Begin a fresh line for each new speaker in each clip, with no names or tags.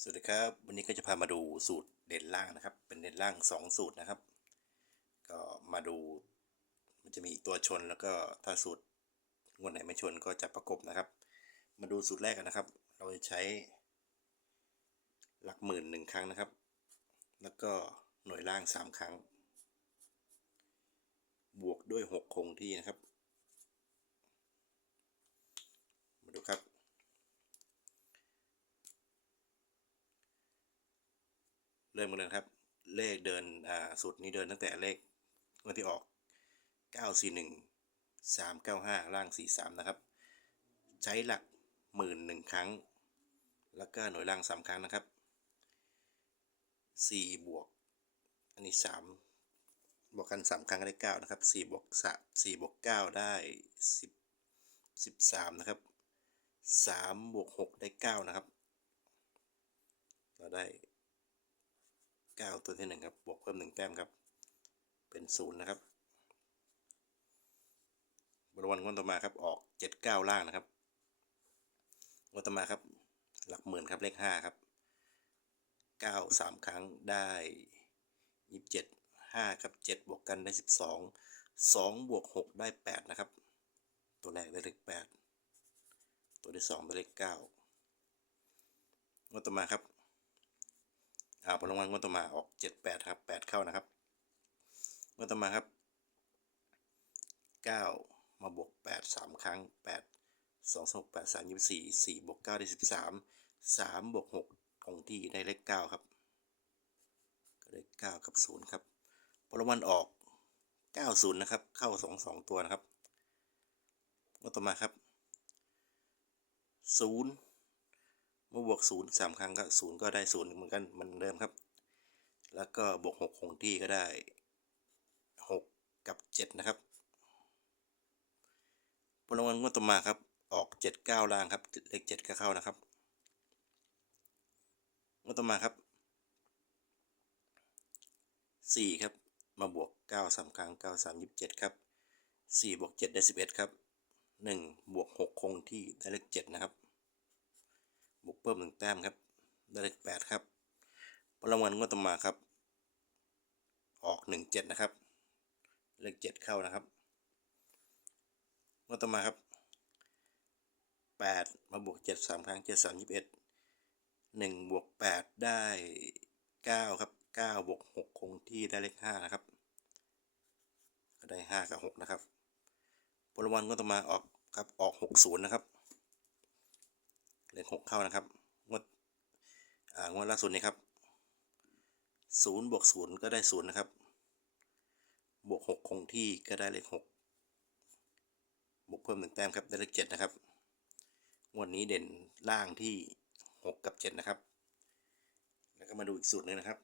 สวัสดีครับวันนี้ก็จะพามาดูสูตรเด่นล่างนะครับ เป็นเด่นล่าง 2 สูตรนะครับ ก็มาดูมันจะมีตัวชนแล้วก็ถ้าสูตรงวดไหนไม่ชนก็จะประกบนะครับ มาดูสูตรแรกกันนะครับ เราจะใช้หลักหมื่นหนึ่งครั้งนะครับ แล้วก็หน่วยล่าง 3 ครั้ง บวกด้วย 6 คงที่นะครับ มาดูครับ เริ่มกันเลยครับ เลขเดินอ่าสูตรนี้เดินตั้งแต่เลขวันที่ออก 941 395 ล่าง 43 นะครับ ใช้หลักหมื่นหนึ่งครั้ง แล้วก็หน่วยล่าง 3 ครั้งนะครับ 4 บวก อันนี้ 3 บวกกัน 3 ครั้งได้ 9 นะครับ 4 บวก3 4บวก 9 ได้ 10 13 นะครับ 3 บวก 6 ได้ 9 นะครับ เราได้ 9 ตัวที่1ครับ บวกเพิ่ม 1 แต้มครับ เป็น 0 นะครับบริวันงวดต่อมาครับ ออก 79 ล่างนะครับงวดต่อมาครับ หลักหมื่นครับ เลข 5 ครับ 9 3 ครั้งได้ 27 5 กับ 7 บวกกันได้ 12 2 บวก 6 ได้ 8 นะครับ ตัวแรกได้เลข 8 ตัวที่ 2 ได้เลข 9งวดต่อมาครับ อ่าผลรางวัลงวดต่อมาออกเจ็ดแปดครับแปดเข้านะครับงวดต่อมาครับเก้ามาบวกแปดสามครั้งแปดสองสองแปดสามยี่สี่สี่บวกเก้าได้สิบสามสามบวกหกคงที่ได้เลขเก้าครับ ก็ได้เก้ากับศูนย์ครับผลรางวัลออกเก้าศูนย์นะครับ เข้าสองสองตัวนะครับงวดต่อมาครับศูนย์ เมื่อบวกศูนย์สามครั้งก็ศูนย์ก็ได้ศูนย์เหมือนกันเหมือนเดิมครับ แล้วก็บวกหกคงที่ก็ได้หกกับเจ็ดนะครับผลรางวัลงวดต่อมาครับ ออกเจ็ดเก้าล่างครับเลขเจ็ดก็เข้านะครับงวดต่อมาครับสี่ครับ มาบวกเก้าสามครั้งเก้าสามยี่สิบเจ็ดครับสี่บวกเจ็ดได้สิบเอ็ดครับหนึ่งบวกหกคงที่ได้เลขเจ็ดนะครับ บวกเพิ่มหนึ่งแต้มครับ ได้เลขแปดครับผลรางวัลงวดต่อมาครับ ออกหนึ่งเจ็ดนะครับ เลขเจ็ดเข้านะครับงวดต่อมาครับแปดมาบวกเจ็ดสามครั้งเจ็ดสามยี่สิบเอ็ดหนึ่งบวกแปดได้เก้าครับเก้าบวกหกคงที่ได้เลขห้านะครับ ก็ได้ห้ากับหกนะครับผลรางวัลงวดต่อมาออกครับออกหกศูนย์นะครับ เลขหกเข้านะครับ งวดอ่างวดล่าสุดนี้ครับศูนย์บวกศูนย์ก็ได้ศูนย์นะครับ บวกหกคงที่ก็ได้เลขหกบวกเพิ่มหนึ่งแต้มครับได้เลขเจ็ดนะครับ งวดนี้เด่นล่างที่หกกับเจ็ดนะครับ แล้วก็มาดูอีกสูตรหนึ่งนะครับ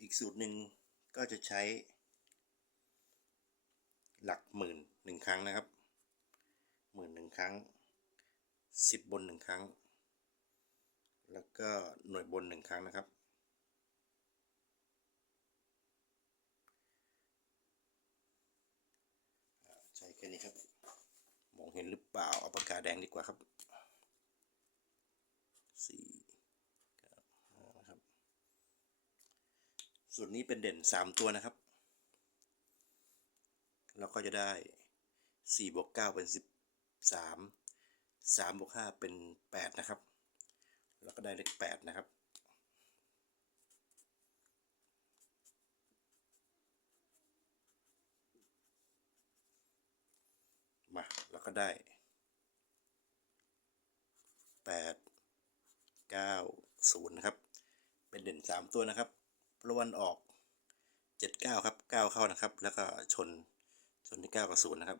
อีกสูตรหนึ่ง ก็จะใช้ หลักหมื่นหนึ่งครั้งนะครับหมื่นหนึ่งครั้งสิบบนหนึ่งครั้ง แล้วก็หน่วยบนหนึ่งครั้งนะครับ ใช้แค่นี้ครับ มองเห็นหรือเปล่าเอาปากกาแดงดีกว่าครับสี่เก้าห้านะครับ ส่วนนี้เป็นเด่นสามตัวนะครับ เราก็จะได้สี่บวกเก้าเป็นสิบสามสามบวกห้าเป็นแปดนะครับแล้วก็ได้เลขแปดนะครับมาแล้วก็ได้แปดเก้าศูนย์นะครับ เป็นเด่นสามตัวนะครับ พลวันออกเจ็ดเก้าครับเก้าเข้านะครับ แล้วก็ชนชนที่เก้ากับศูนย์นะครับ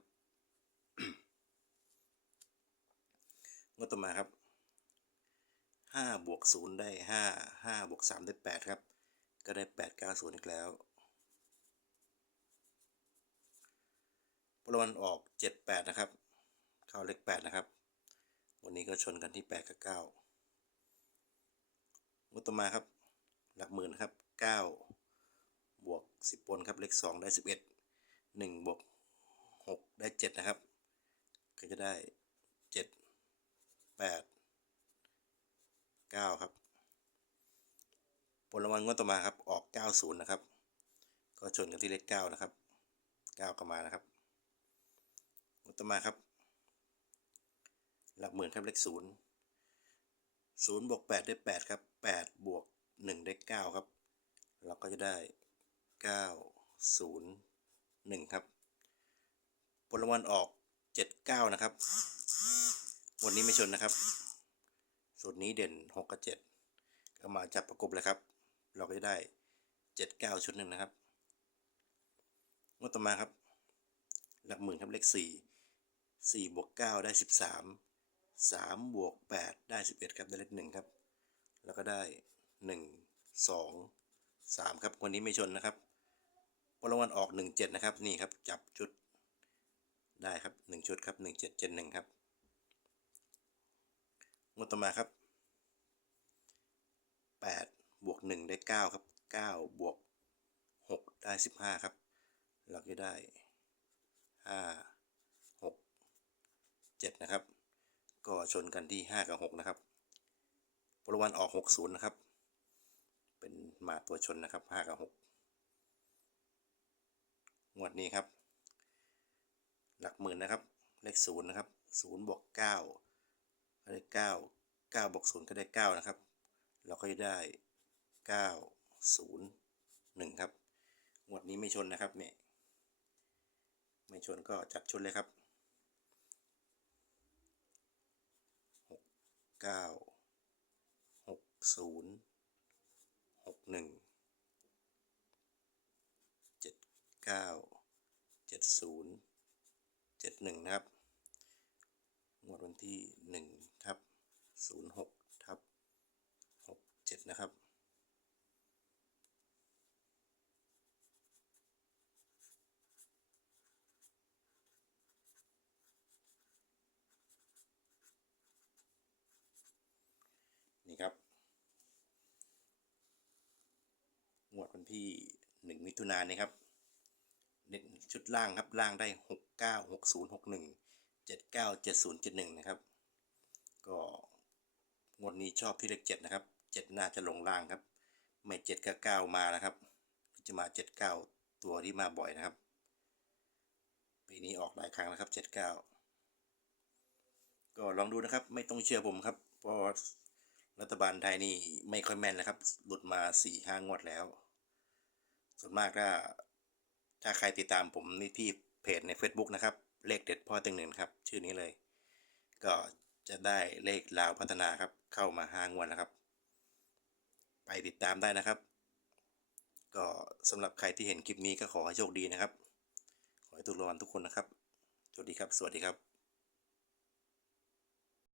งวดต่อมาครับห้าบวกศูนย์ได้ห้าห้าบวกสามได้แปดครับ ก็ได้แปดเก้าศูนย์อีกแล้วพลวันออกเจ็ดแปดนะครับ เข้าเลขแปดนะครับ วันนี้ก็ชนกันที่แปดกับเก้างวดต่อมาครับ หลักหมื่นครับ เก้าบวกสิบนครับเลขสองได้สิบเอ็ดหนึ่งบวกได้เจ็ดนะครับ ก็จะได้เจ็ดแปดเก้าครับผลรางวัลงวดต่อมาครับ ออกเก้าศูนย์นะครับ ก็ชนกันที่เลขเก้านะครับเก้าก็มานะครับงวดต่อมาครับ หลักหมื่นครับเลขศูนย์ศูนย์บวกแปดได้แปดครับแปดบวกหนึ่งได้เก้าครับ เราก็จะได้เก้าศูนย์หนึ่งครับ ผลรางวัลออกเจ็ดเก้านะครับ วันนี้ไม่ชนนะครับ สูตรนี้เด่นหกกับเจ็ดก็มาจับประกบเลยครับ เราก็จะได้เจ็ดเก้าชุดหนึ่งนะครับงวดต่อมาครับ หลักหมื่นครับเลขสี่สี่บวกเก้าได้สิบสามสามบวกแปดได้สิบเอ็ดครับ ได้เลขหนึ่งครับ แล้วก็ได้หนึ่ง สามครับวันนี้ไม่ชนนะครับผลรวัลออกหนึ่งเจ็ดนะครับนี่ครับจับชุดได้ครับหนึ่งชุดครับหนึ่งเจ็ดเจ็ดหนึ่งครับงวดต่อมาครับแปดบวกหนึ่งได้เก้าครับเก้าบวกหกได้สิบห้าครับเราก็ได้ห้าหกเจ็ดนะครับ ก็ชนกันที่ห้ากับหกนะครับผลรวัลออกหกศูนย์นะครับ มาตัวชนนะครับห้ากับหกงวดนี้ครับ หลักหมื่นนะครับ เลขศูนย์นะครับศูนย์บวกเก้าก็ได้เก้าเก้าบวกศูนย์ก็ได้เก้านะครับ เราก็จะได้เก้าศูนย์หนึ่งครับงวดนี้ไม่ชนนะครับเนี่ยไม่ชนก็จัดชุดเลยครับหกเก้าหกศูนย์ หนึ่งเจ็ดเก้าเจ็ดศูนย์เจ็ดหนึ่งนะครับงวดวันที่หนึ่งทับศูนย์หกทับหกเจ็ดนะครับ วันที่หนึ่งมิถุนายนนี้ครับเด่นชุดล่างครับล่างได้หกเก้าหกศูนย์หกหนึ่งเจ็ดเก้าเจ็ดศูนย์เจ็ดหนึ่งนะครับ ก็งวดนี้ชอบที่เลขเจ็ดนะครับเจ็ดน่าจะลงล่างครับ ไม่เจ็ดก็เก้ามานะครับ จะมาเจ็ดเก้าตัวที่มาบ่อยนะครับ ปีนี้ออกหลายครั้งนะครับเจ็ดเก้าก็ลองดูนะครับ ไม่ต้องเชื่อผมครับเพราะรัฐบาลไทยนี่ไม่ค่อยแม่นแล้วครับ หลุดมาสี่ห้างวดแล้ว ส่วนมากถ้าถ้าใครติดตามผมนี่ที่เพจใน Facebook นะครับ เลขเด็ดพ่อตึงหนึ่งครับ ชื่อนี้เลย ก็จะได้เลขลาวพัฒนาครับ เข้ามาห้างวดแล้วครับ ไปติดตามได้นะครับ ก็สำหรับใครที่เห็นคลิปนี้ก็ขอให้โชคดีนะครับ ขอให้ทุกรางวัลทุกคนนะครับโชคดีครับ สวัสดีครับ